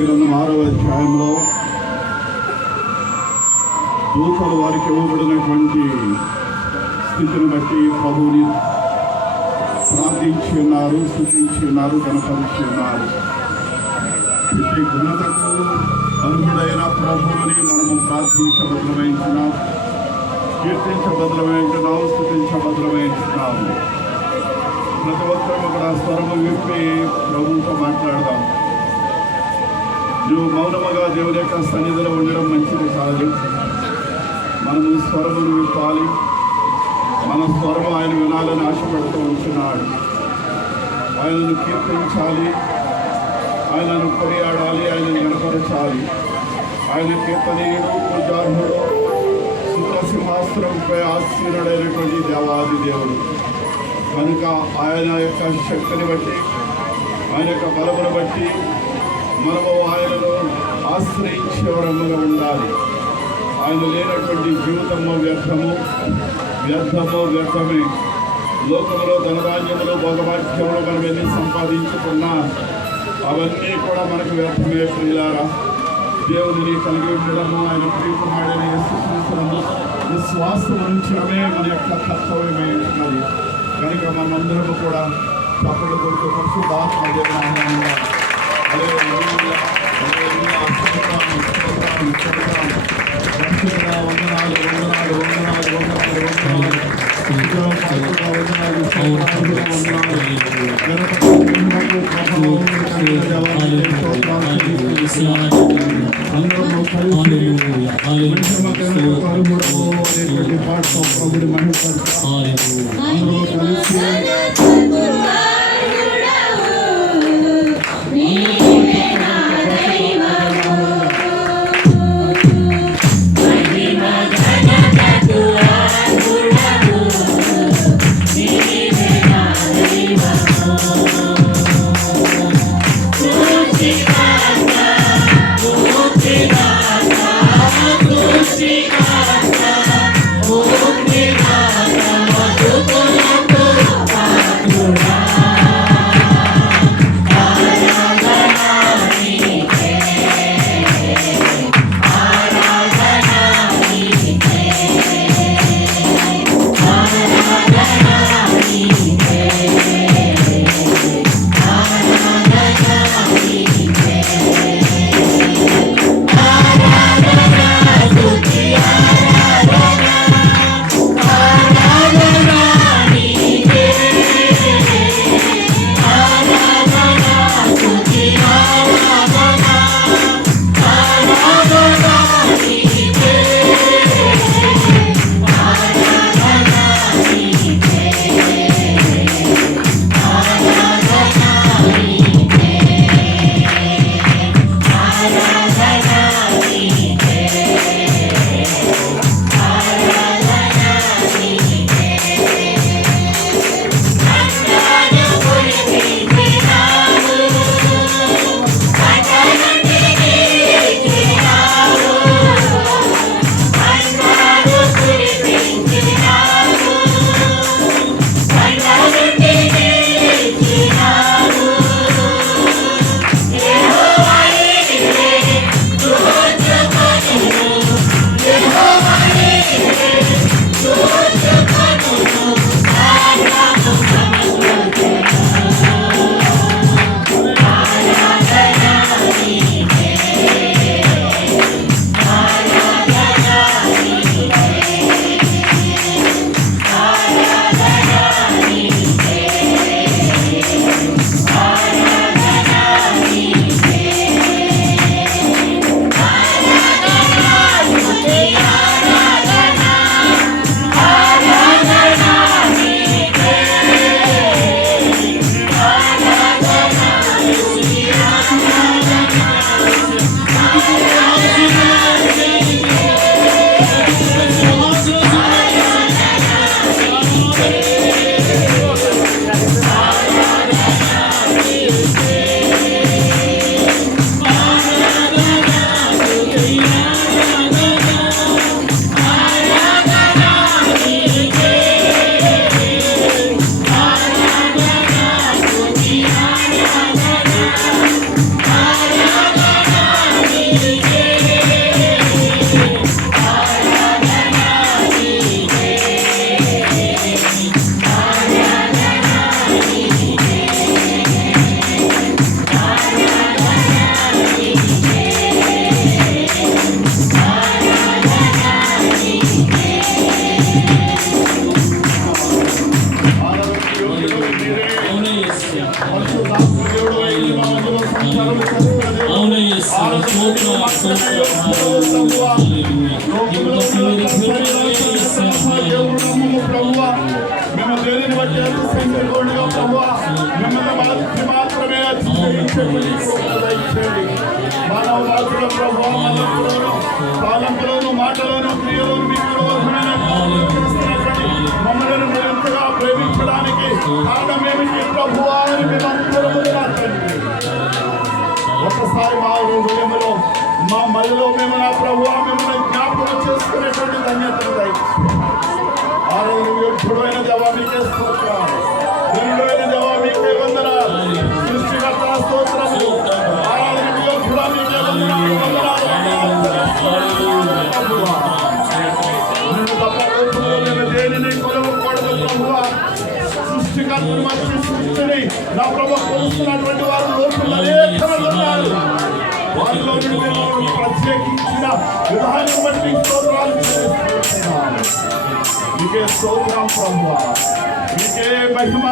గ్రంథం ఆరవ అధ్యాయంలో దూతలు వారికి ఇవ్వబడినటువంటి స్థితిని బట్టి ప్రభుని ప్రార్థించి ఉన్నారు స్థుతించి ఉన్నారు గణపరిచి ఉన్నారు. ప్రతి ఘనతకు అర్హుడైన ప్రభువుని మనము ప్రార్థించబద్రమైంచున్నాం కీర్తించబద్రమైంటున్నాం స్థుతించబద్రమైంటున్నాము ప్రతి ఒక్కరూ అక్కడ స్వరము విప్పి ప్రభువుతో మాట్లాడదాం. నువ్వు మౌనముగా దేవుని యొక్క సన్నిధిలో ఉండడం మంచిది కాదు. మనము స్వరమును విప్పాలి. మన స్వరము ఆయన వినాలని ఆశపడుతూ ఉంటున్నాడు. ఆయనను కీర్తించాలి. ఆయనను కొనియాడాలి. ఆయనను నిలపరచాలి ఆయన కీర్తనీయుడు పూజార్హుడు సుఖసింహాసనంపై ఆశీనుడైనటువంటి దేవాది దేవుడు. కనుక ఆయన యొక్క శక్తిని బట్టి ఆయన యొక్క బలమును బట్టి మనము ఆయనను ఆశ్రయించేవరముగా ఉండాలి. ఆయన లేనటువంటి జీవితము వ్యర్థము వ్యర్థము వ్యర్థమే. లోకంలో ధనధాన్యములు భోగభాగ్యములు మనం ఎన్ని సంపాదించుకున్నా అవన్నీ కూడా మనకు వ్యర్థమే ప్రియులారా. దేవుడిని కలిగి ఉండడము ఆయన ప్రియకుమారుడని విశ్వసించడము విశ్వాసం ఉంచడమే మన యొక్క కర్తవ్యమై ఉన్నది కనుక మనమందరము కూడా తప్పుడు కొడుకు పరిశుద్ధాత్మ దేవునామంగా వందనాలు వందనాలు వందనాలు. ప్రభువా. మేము దేనిని బట్టి అతిశయించకూడదుగా ప్రభువా. మిమ్మల్ని మాత్రమే మాత్రమే అతిశయించమని కృప దయచేయండి. మానవ రాజుల ప్రభువా, మనలోను, తలంపులోను, మాటలోను, క్రియలోను మీకు విరోధమైన కార్యాలు చేస్తున్నటువంటి మమ్మల్ని మీరు ఎంతగా ప్రేమించడానికి కారణమేమిటి ప్రభువా ఒకసారి మా హృదయంలో మా మదిలో మేము నా ప్రభు మిమ్మల్ని జ్ఞాపకం చేసుకునేటువంటి ధన్యతను దయచేయండి. ఆరోగ్యం ఎప్పుడైన జవాబీకే స్తోత్రం సృష్టికర్తను మంచి సృష్టిని నా ప్రభు కొలుస్తున్నటువంటి వారు మంది ఉన్నారు. వారిలో ప్రత్యేకించిన విధానం బట్టి స్తోత్రాలు. మీకే స్తోత్రం ప్రభువా మీకే మహిమ.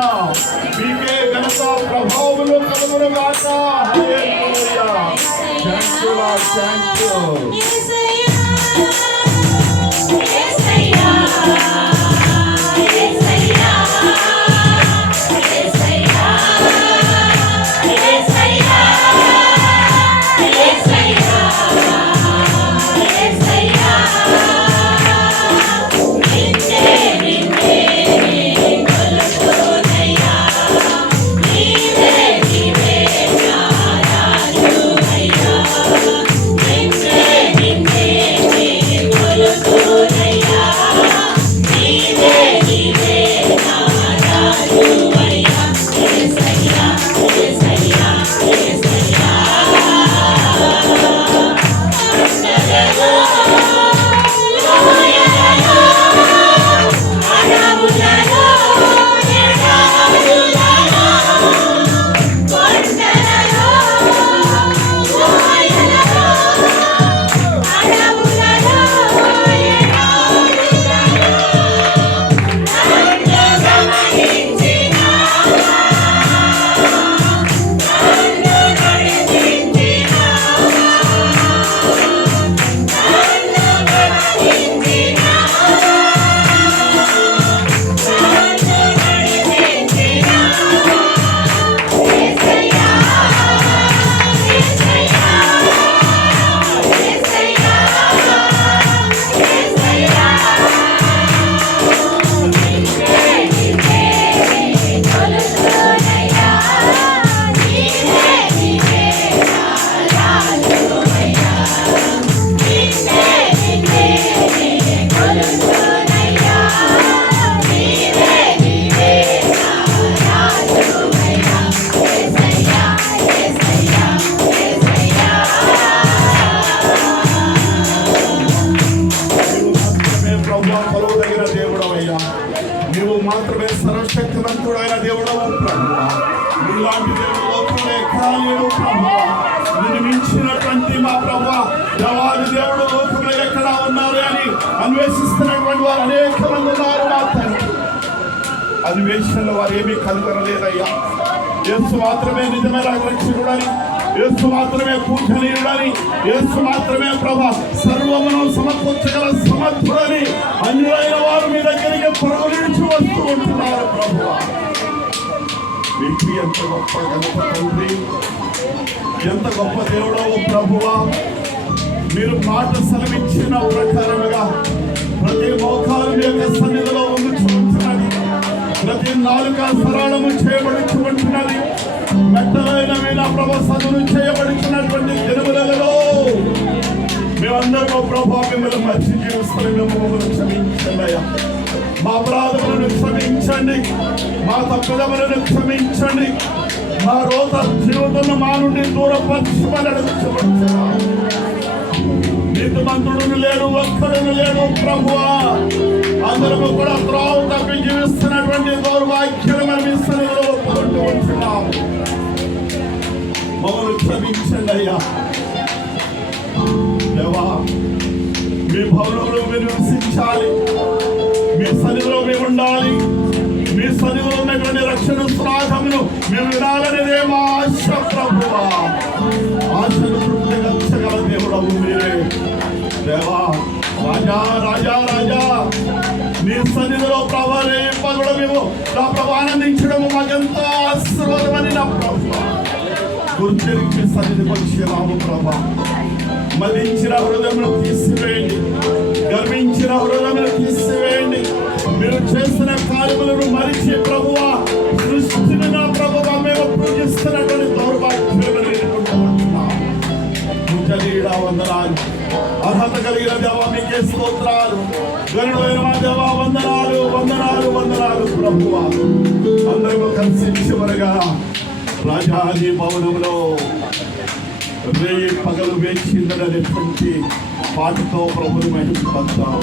మీకే ఘనత. ప్రభావములు కలుగును గాక hallelujah thank you lord thank you లోకంలో ఎక్కడా లేడు నిన్ను మించినటువంటి మా ప్రభువా దేవాది దేవుడు లోపల ఎక్కడ ఉన్నారు అని అన్వేషిస్తున్నటువంటి వారు అనేక మంది ఉన్నారు మా తండ్రి. అన్వేషణలో వారు ఏమీ కనుగొనలేదయ్యా. యేసు మాత్రమే నిజమైన రక్షకుడని యేసు మాత్రమే పూజనీయుడని యేసు మాత్రమే ప్రభా సర్వమును సమర్పించగల సమర్థుడని ఎంత గొప్ప గణప తండ్రి ఎంత గొప్ప దేవుడో ప్రభువా. మీరు మాట సెలవిచ్చిన ప్రకారముగా ప్రతి మోకాలు మీ యొక్క సన్నిధిలో ఉంచుకుంటున్నది ప్రతి నాలుక సరళము చేయబడి చూపించినది మెట్టలైన మీద ప్రభ సదును చేయబడుచున్నటువంటి దినములలో మేమందరూ ప్రభావ మిమ్మల్ని మర్చి జీవిస్తున్న మమ్మల్ని క్షమించండి మా అపరాధములను క్షమించండి క్షమించండి. మా తప్పిదములను క్షమించండి. మా రోత జీవితం మా నుండి దూరపరచమని అడుగుతున్నాం నీతిమంతుడును లేడు ఒక్కడును లేడు ప్రభువా. అందరము కూడా త్రోవ తప్పి జీవిస్తున్నటువంటి దౌర్భాగ్యమైన మీ ఒప్పుకుంటూ ఉంటున్నాం. మమ్మల్ని క్షమించండి అయ్యా. దేవా మీ భవనంలో మీరు నివసించాలి. మీ సన్నిధిలో మేము ఉండాలి. మీ సరిలో ఉన్నటువంటి రక్షణ శ్రాధమును మేము వినాలనేదే మా ఆశ ప్రభువా. ఆశను తృప్తిగల దేవుడవు మీరే. దేవా రాజా రాజా రాజా నీ సన్నిధిలో ప్రభావే పగడ మేము నా ప్రభు ఆనందించడం మాకెంతో ఆశీర్వాదమని నా ప్రభు గుర్తించి సన్నిధికి వచ్చి రాము ప్రభా. మదించిన హృదయమును తీసివేయండి. గర్వించిన హృదయంలో తీసివేయండి. మీరు చేస్తున్న కార్యములను మరిచి ప్రభువ సృష్టిని నా ప్రభువా మేము పూజిస్తున్నటువంటి దౌర్భాగ్యములను వందనాలు అర్హత కలిగిన దేవా మీకే స్తోత్రాలు గరుడైన మా దేవా వందనాలు వందనాలు వందనాలు ప్రభువా అందరూ కలిసి చివరగా రాజాని భవనంలో రేయి పగలు వేచిందనేటువంటి పాటతో ప్రభుని మహిమపడతాం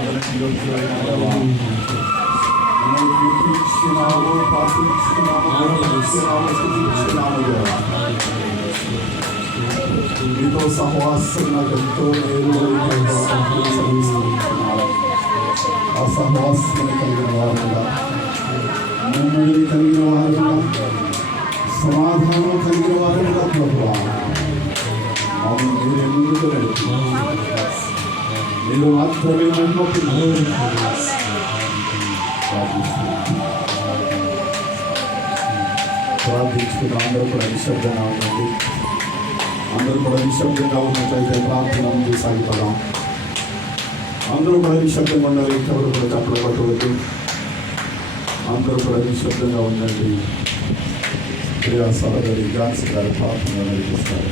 యోగ్యుడైన దేవా. మమ్మల్ని కీర్తించినావు, ప్రార్థించినావు, గౌరవించినావు, స్తుతించినావు దేవా. మీతో సహవాసం నాకు ఎంతో మేలు ఆ సహవాసం కలిగిన వారుగా నెమ్మది కలిగిన వారుగా సమాధానం కలిగిన వారుగా ప్రభువా అవును మీరే ముందుకు నడిపి మీరు మాత్రమే నన్ను ప్రార్థించుకున్న అందరూ కూడా నిశ్శబ్దంగా ఉండండి. అందరూ కూడా నిశ్శబ్దంగా ఉన్నట్లయితే ప్రార్థన ముందు సాగిపోదాం. అందరూ కూడా నిశ్శబ్దంగా ఉండాలి. ఎవరు కూడా తప్పులు పట్టవద్దు. అందరూ కూడా నిశ్శబ్దంగా ఉండండి. ప్రియా సహోదరి గాన్స్ గారు ప్రార్థన నడిపిస్తారు